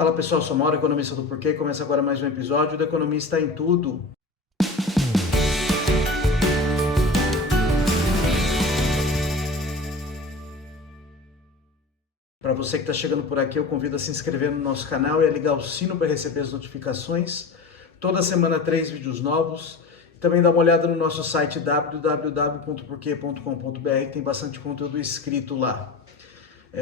Fala pessoal, sou Mauro, economista do Porquê. Começa agora mais um episódio do Economista em Tudo. Para você que está chegando por aqui, eu convido a se inscrever no nosso canal e a ligar o sino para receber as notificações. Toda semana 3 vídeos novos. Também dá uma olhada no nosso site www.porquê.com.br, tem bastante conteúdo escrito lá.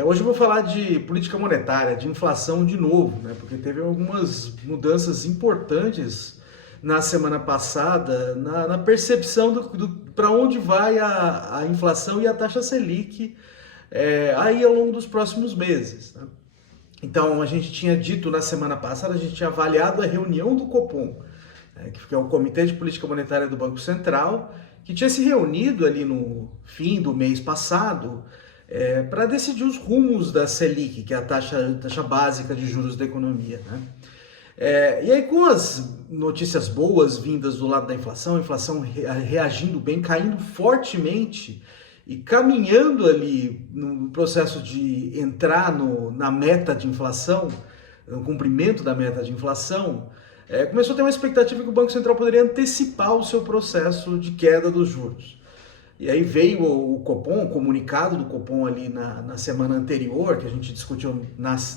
Hoje eu vou falar de política monetária, de inflação de novo, né? Porque teve algumas mudanças importantes na semana passada na percepção para onde vai a inflação e a taxa Selic aí ao longo dos próximos meses, né? Então, a gente tinha dito na semana passada, a gente tinha avaliado a reunião do Copom, que é o Comitê de Política Monetária do Banco Central, que tinha se reunido ali no fim do mês passado para decidir os rumos da Selic, que é a taxa básica de juros da economia, né? E aí, com as notícias boas vindas do lado da inflação, a inflação reagindo bem, caindo fortemente e caminhando ali no processo de entrar na meta de inflação, no cumprimento da meta de inflação, começou a ter uma expectativa que o Banco Central poderia antecipar o seu processo de queda dos juros. E aí veio o Copom, o comunicado do Copom ali na semana anterior, que a gente discutiu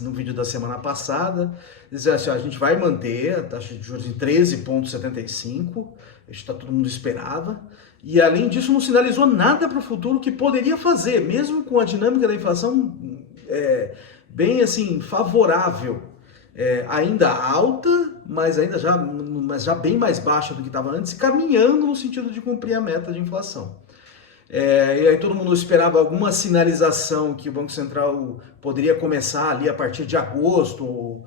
no vídeo da semana passada, dizendo assim, ó, a gente vai manter a taxa de juros em 13,75, isso todo mundo esperava, e além disso não sinalizou nada para o futuro que poderia fazer, mesmo com a dinâmica da inflação bem assim, favorável, ainda alta, mas já bem mais baixa do que estava antes, e caminhando no sentido de cumprir a meta de inflação. E aí todo mundo esperava alguma sinalização que o Banco Central poderia começar ali a partir de agosto,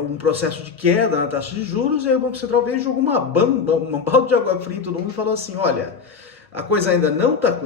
um processo de queda na taxa de juros, e aí o Banco Central veio e jogou uma balde de água fria em todo mundo e falou assim, olha, a coisa ainda não está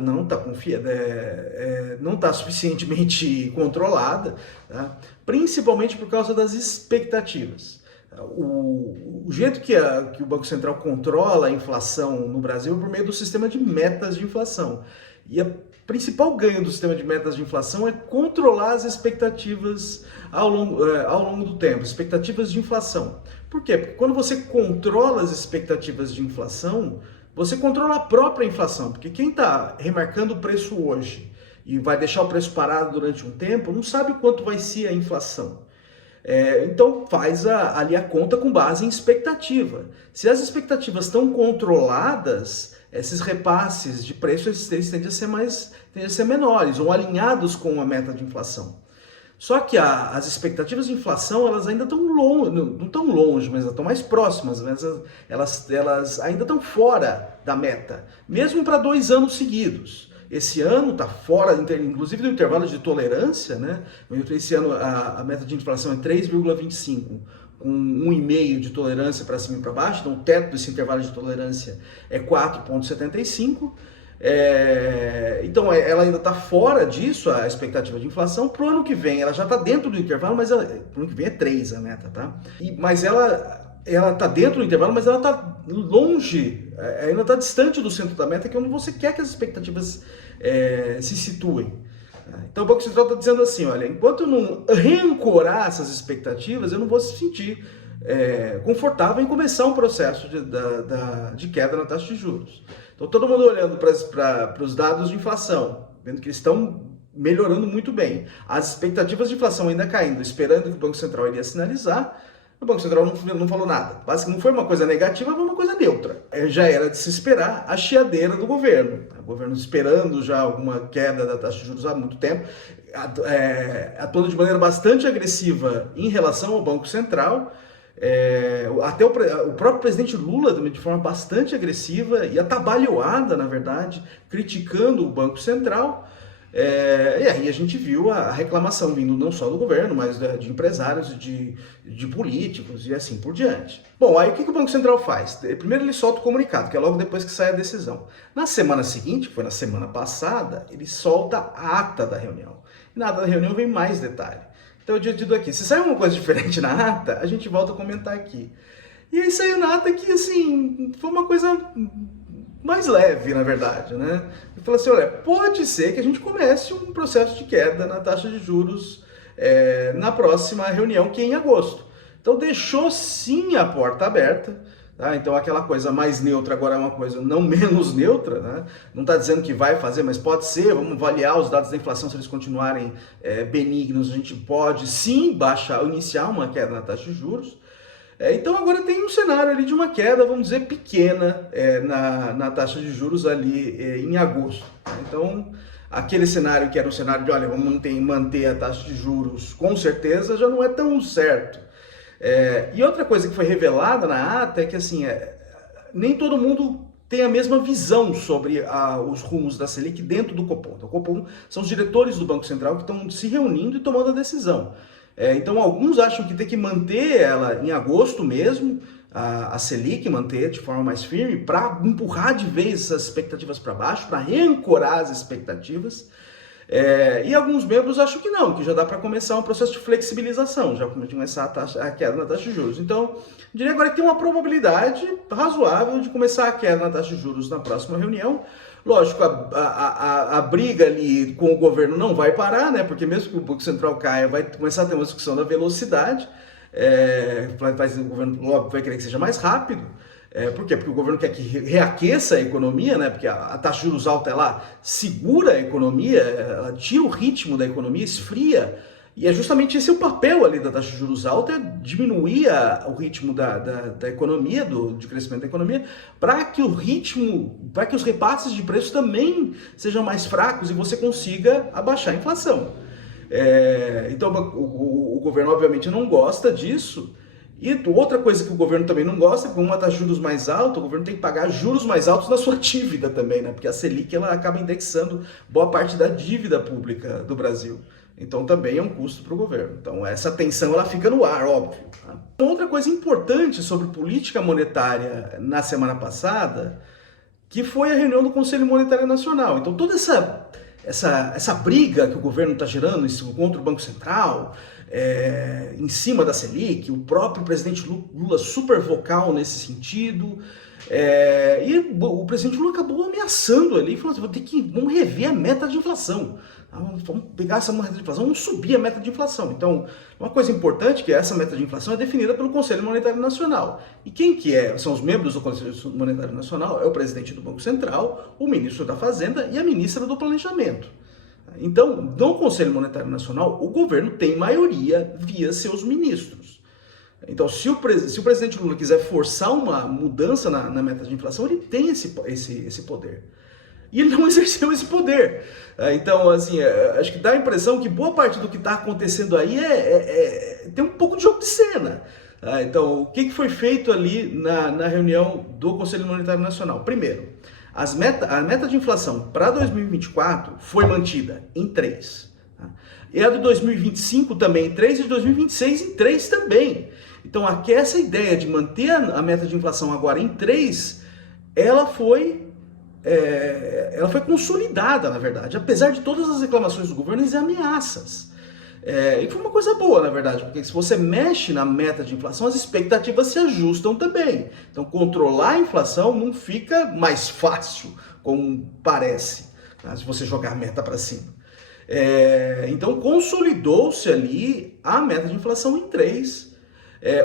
suficientemente controlada, tá? Principalmente por causa das expectativas. O jeito que o Banco Central controla a inflação no Brasil é por meio do sistema de metas de inflação. E o principal ganho do sistema de metas de inflação é controlar as expectativas ao longo do tempo, expectativas de inflação. Por quê? Porque quando você controla as expectativas de inflação, você controla a própria inflação. Porque quem está remarcando o preço hoje e vai deixar o preço parado durante um tempo, não sabe quanto vai ser a inflação. Então faz ali a conta com base em expectativa. Se as expectativas estão controladas, esses repasses de preço eles tendem a ser menores ou alinhados com a meta de inflação. Só que as expectativas de inflação elas ainda estão longe, não estão longe, mas estão mais próximas, mas elas ainda estão fora da meta, mesmo para 2 anos seguidos. Esse ano está fora, inclusive do intervalo de tolerância, né? Esse ano a meta de inflação é 3,25, com 1,5 de tolerância para cima e para baixo, então o teto desse intervalo de tolerância é 4,75. Então ela ainda está fora disso, a expectativa de inflação. Para o ano que vem, ela já está dentro do intervalo, mas para o ano que vem é 3 a meta, tá? Mas ela está dentro do intervalo, mas ela está longe, ainda está distante do centro da meta, que é onde você quer que as expectativas se situem. Então o Banco Central está dizendo assim, olha, enquanto eu não reancorar essas expectativas, eu não vou se sentir confortável em começar um processo de queda na taxa de juros. Então todo mundo olhando para os dados de inflação, vendo que eles estão melhorando muito bem, as expectativas de inflação ainda caindo, esperando que o Banco Central iria sinalizar. O Banco Central não falou nada. Basicamente não foi uma coisa negativa, foi uma coisa neutra. Já era de se esperar a chiadeira do governo. O governo esperando já alguma queda da taxa de juros há muito tempo, atuando de maneira bastante agressiva em relação ao Banco Central. Até o próprio presidente Lula, também de forma bastante agressiva e atabalhoada, na verdade, criticando o Banco Central. E aí a gente viu a reclamação vindo não só do governo, mas de empresários, de políticos e assim por diante. Bom, aí o que o Banco Central faz? Primeiro ele solta o comunicado, que é logo depois que sai a decisão. Na semana seguinte, que foi na semana passada, ele solta a ata da reunião. E na ata da reunião vem mais detalhe. Então eu digo aqui, se sai uma coisa diferente na ata, a gente volta a comentar aqui. E aí saiu na ata que, assim, foi uma coisa mais leve, na verdade, né? Ele falou assim, olha, pode ser que a gente comece um processo de queda na taxa de juros na próxima reunião, que é em agosto. Então deixou sim a porta aberta. Tá? Então aquela coisa mais neutra agora é uma coisa não menos neutra, né? Não está dizendo que vai fazer, mas pode ser. Vamos avaliar os dados da inflação, se eles continuarem benignos, a gente pode sim iniciar uma queda na taxa de juros. Então agora tem um cenário ali de uma queda, vamos dizer, pequena na taxa de juros ali em agosto. Então aquele cenário que era um cenário de, olha, vamos manter a taxa de juros com certeza, já não é tão certo. E outra coisa que foi revelada na ata é que assim, nem todo mundo tem a mesma visão sobre os rumos da Selic dentro do Copom. Então, o Copom são os diretores do Banco Central que estão se reunindo e tomando a decisão. Então, alguns acham que tem que manter ela em agosto mesmo, a Selic, manter de forma mais firme, para empurrar de vez essas expectativas para baixo, para reancorar as expectativas. E alguns membros acham que não, que já dá para começar um processo de flexibilização, já começar a queda na taxa de juros. Então, eu diria agora que tem uma probabilidade razoável de começar a queda na taxa de juros na próxima reunião. Lógico, a briga ali com o governo não vai parar, né? Porque mesmo que o Banco Central caia, vai começar a ter uma discussão da velocidade. O governo, óbvio, vai querer que seja mais rápido. Por quê? Porque o governo quer que reaqueça a economia, né? Porque a taxa de juros alta, ela segura a economia, ela tira o ritmo da economia, esfria. E é justamente esse o papel ali da taxa de juros alta, é diminuir o ritmo da economia, de crescimento da economia, para que os repasses de preços também sejam mais fracos e você consiga abaixar a inflação. Então o governo obviamente não gosta disso. E outra coisa que o governo também não gosta é que, com uma taxa de juros mais alta, o governo tem que pagar juros mais altos na sua dívida também, né? Porque a Selic ela acaba indexando boa parte da dívida pública do Brasil. Então também é um custo para o governo. Então essa tensão ela fica no ar, óbvio. Tá? Outra coisa importante sobre política monetária na semana passada, que foi a reunião do Conselho Monetário Nacional. Então toda essa briga que o governo está gerando contra o Banco Central, em cima da Selic, o próprio presidente Lula super vocal nesse sentido, e o presidente Lula acabou ameaçando ali, falando assim, vamos rever a meta de inflação, vamos pegar essa meta de inflação, vamos subir a meta de inflação. Então, uma coisa importante é que essa meta de inflação é definida pelo Conselho Monetário Nacional. E quem são os membros do Conselho Monetário Nacional? É o presidente do Banco Central, o ministro da Fazenda e a ministra do Planejamento. Então, no Conselho Monetário Nacional, o governo tem maioria via seus ministros. Então, se o presidente Lula quiser forçar uma mudança na meta de inflação, ele tem esse poder. E ele não exerceu esse poder. Então, assim, acho que dá a impressão que boa parte do que está acontecendo aí tem um pouco de jogo de cena. Então, o que foi feito ali na reunião do Conselho Monetário Nacional? Primeiro, a meta de inflação para 2024 foi mantida em 3. Tá? E a de 2025 também em 3 e de 2026 em 3 também. Então, aqui essa ideia de manter a meta de inflação agora em 3, ela foi consolidada, na verdade, apesar de todas as reclamações do governo e ameaças. E foi uma coisa boa, na verdade, porque se você mexe na meta de inflação, as expectativas se ajustam também. Então, controlar a inflação não fica mais fácil, como parece, tá? Se você jogar a meta para cima. Então, consolidou-se ali a meta de inflação em 3.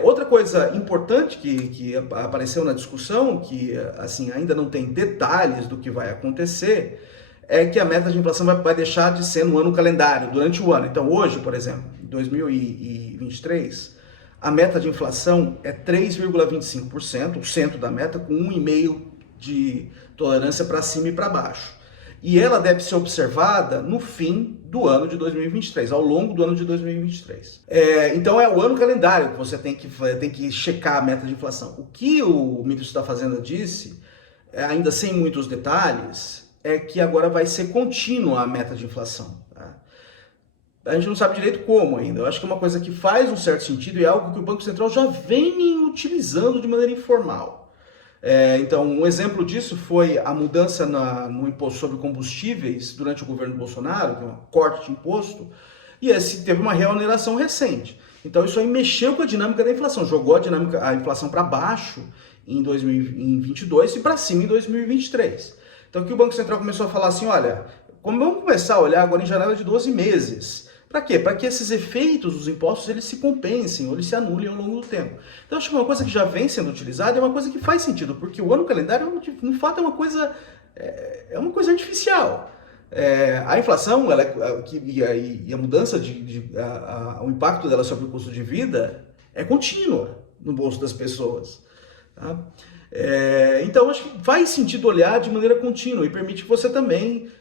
Outra coisa importante que apareceu na discussão, que assim, ainda não tem detalhes do que vai acontecer, é que a meta de inflação vai deixar de ser no ano calendário, durante o ano. Então hoje, por exemplo, em 2023, a meta de inflação é 3,25%, o centro da meta, com 1,5% de tolerância para cima e para baixo. E ela deve ser observada no fim do ano de 2023, ao longo do ano de 2023. Então é o ano calendário que você tem que checar a meta de inflação. O que o ministro da Fazenda disse, ainda sem muitos detalhes, é que agora vai ser contínua a meta de inflação. Tá? A gente não sabe direito como ainda. Eu acho que é uma coisa que faz um certo sentido e é algo que o Banco Central já vem utilizando de maneira informal. Então, um exemplo disso foi a mudança no imposto sobre combustíveis durante o governo Bolsonaro, que é um corte de imposto, e esse teve uma reoneração recente. Então, isso aí mexeu com a dinâmica da inflação, jogou a inflação para baixo em 2022 e para cima em 2023. Então aqui o Banco Central começou a falar assim, olha, vamos começar a olhar agora em janela de 12 meses, Para quê? Para que esses efeitos dos impostos eles se compensem ou eles se anulem ao longo do tempo. Então, acho que uma coisa que já vem sendo utilizada é uma coisa que faz sentido, porque o ano calendário, no fato, é uma coisa artificial. A inflação e a mudança, o impacto dela sobre o custo de vida é contínua no bolso das pessoas. Tá? Então, acho que faz sentido olhar de maneira contínua e permite que você também,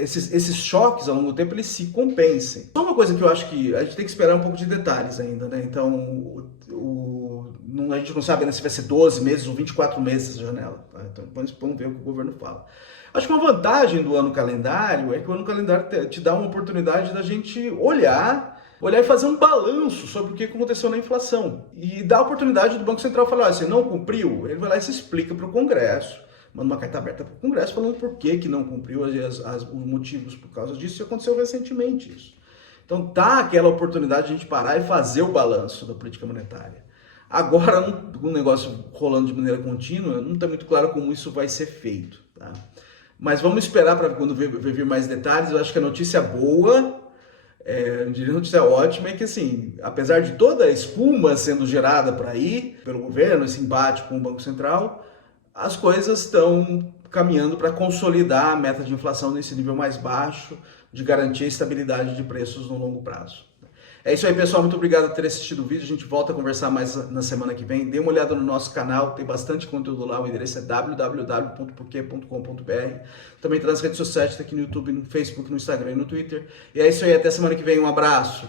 esses choques ao longo do tempo, eles se compensem. Só uma coisa que eu acho que a gente tem que esperar um pouco de detalhes ainda, né? Então, a gente não sabe ainda se vai ser 12 meses ou 24 meses essa janela. Tá? Então, vamos ver o que o governo fala. Acho que uma vantagem do ano calendário é que o ano calendário te dá uma oportunidade da gente olhar e fazer um balanço sobre o que aconteceu na inflação. E dá a oportunidade do Banco Central falar, você não cumpriu, ele vai lá e se explica para o Congresso, manda uma carta aberta para o Congresso falando por que não cumpriu, os motivos por causa disso, e aconteceu recentemente isso. Então tá aquela oportunidade de a gente parar e fazer o balanço da política monetária. Agora, com o negócio rolando de maneira contínua, não está muito claro como isso vai ser feito. Tá? Mas vamos esperar para quando vir mais detalhes. Eu acho que a notícia boa, eu diria a notícia ótima, é que assim, apesar de toda a espuma sendo gerada por aí, pelo governo, esse embate com o Banco Central, as coisas estão caminhando para consolidar a meta de inflação nesse nível mais baixo, de garantir a estabilidade de preços no longo prazo. É isso aí, pessoal. Muito obrigado por ter assistido o vídeo. A gente volta a conversar mais na semana que vem. Dê uma olhada no nosso canal, tem bastante conteúdo lá. O endereço é www.porquê.com.br. Também está nas redes sociais, está aqui no YouTube, no Facebook, no Instagram e no Twitter. E é isso aí, até semana que vem. Um abraço.